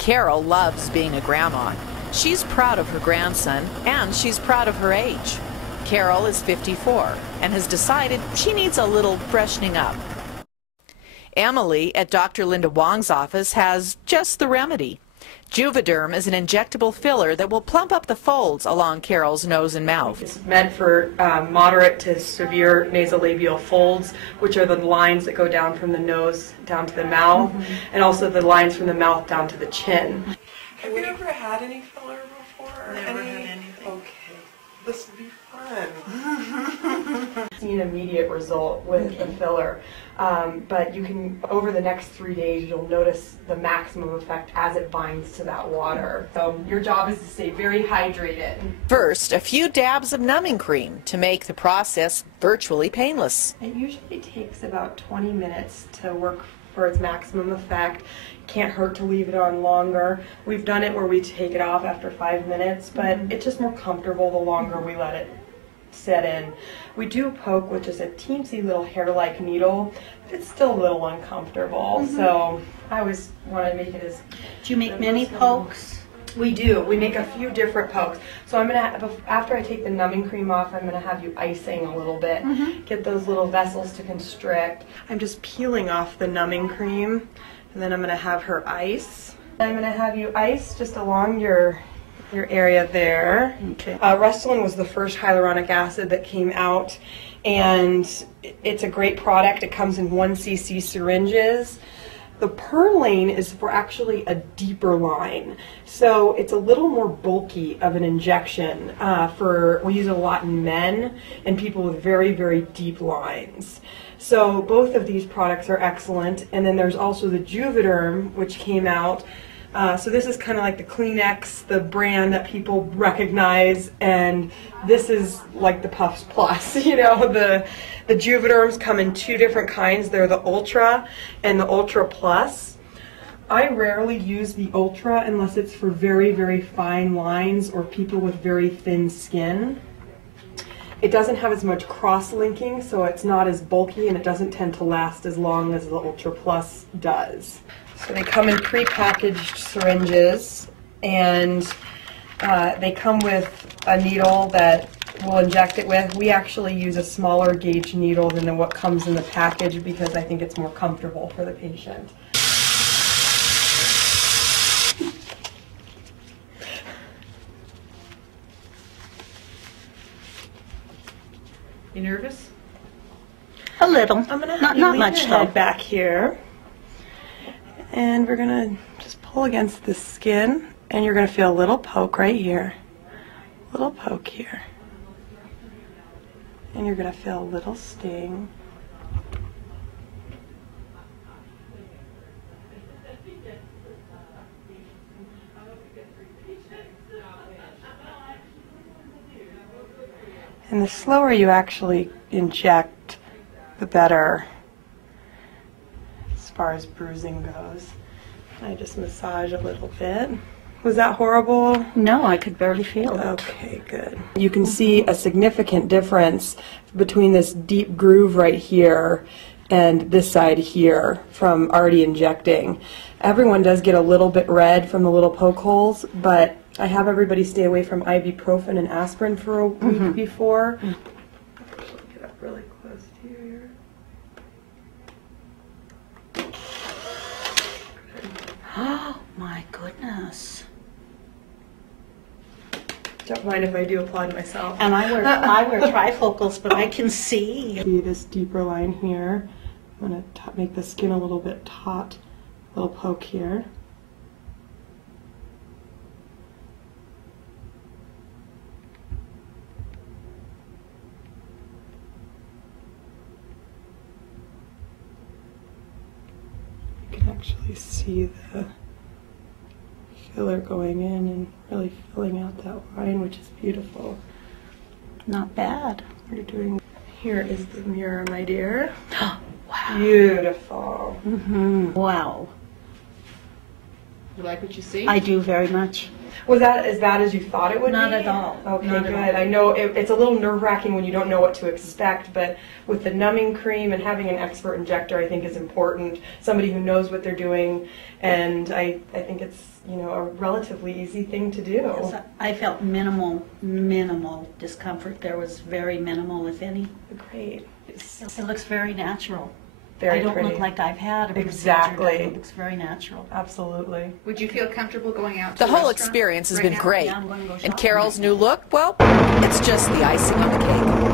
Carol loves being a grandma. She's proud of her grandson, and she's proud of her age. Carol is 54 and has decided she needs a little freshening up. Emily at Dr. Linda Huang's office has just the remedy. Juvederm is an injectable filler that will plump up the folds along Carol's nose and mouth. It's meant for moderate to severe naso-labial folds, which are the lines that go down from the nose down to the mouth, and also the lines from the mouth down to the chin. Have you ever had any filler before? Never had anything. Okay, this will be fun. Seen immediate result with the filler, but you can, over the next 3 days, you'll notice the maximum effect as it binds to that water. So your job is to stay very hydrated. First, a few dabs of numbing cream to make the process virtually painless. It usually takes about 20 minutes to work for its maximum effect. Can't hurt to leave it on longer. We've done it where we take it off after 5 minutes, but it's just more comfortable the longer we let it set in. We do poke with just a teensy little hair-like needle, but it's still a little uncomfortable. So I always want to make it as... Do you make many pokes? We do. We make a few different pokes. So I'm gonna, after I take the numbing cream off, I'm gonna have you icing a little bit. Get those little vessels to constrict. I'm just peeling off the numbing cream, and then I'm gonna have her ice. I'm gonna have you ice just along your area there. Okay. Restylane was the first hyaluronic acid that came out, and it's a great product. It comes in 1 cc syringes. The Perlane is for actually a deeper line, so it's a little more bulky of an injection. We use it a lot in men and people with very, very deep lines. So both of these products are excellent. And then there's also the Juvederm, which came out. So this is kind of like the Kleenex, the brand that people recognize, and this is like the Puffs Plus. You know, the Juvederms come in 2 different kinds. They're the Ultra and the Ultra Plus. I rarely use the Ultra unless it's for very, very fine lines or people with very thin skin. It doesn't have as much cross-linking, so it's not as bulky, and it doesn't tend to last as long as the Ultra Plus does. So they come in pre-packaged syringes, and they come with a needle that we'll inject it with. We actually use a smaller gauge needle than what comes in the package because I think it's more comfortable for the patient. You nervous? A little. I'm gonna have not you much lean your though. head back here, and we're gonna just pull against the skin, and you're gonna feel a little poke right here, little poke here, and you're gonna feel a little sting. And the slower you actually inject, the better as far as bruising goes. I just massage a little bit. Was that horrible? No, I could barely feel it. Okay, good. You can see a significant difference between this deep groove right here and this side here from already injecting. Everyone does get a little bit red from the little poke holes, but I have everybody stay away from ibuprofen and aspirin for a week before. Get up really close to you here. Oh my goodness. Don't mind if I do applaud myself. And I wear trifocals, but I can see. See this deeper line here. I'm going to make the skin a little bit taut. Little poke here. You can actually see the filler going in and really filling out that line, which is beautiful. Not bad. We're doing. Here is the mirror, my dear. Wow. Beautiful. Wow. You like what you see? I do very much. Was that as bad as you thought it would Not be? at all. Okay, Not good. at all. I know it's a little nerve-wracking when you don't know what to expect, but with the numbing cream and having an expert injector, I think is important. Somebody who knows what they're doing, and I think it's, you know, a relatively easy thing to do. Yes, I felt minimal discomfort. There was very minimal, if any. Great. It looks very natural. Very I don't pretty. look like I've had a procedure Exactly. done. It looks very natural. Absolutely. Would you feel comfortable going out to The a whole restaurant experience has right been now? great. Yeah, I'm gonna go And shopping Carol's right new now. look, well, it's just the icing on the cake.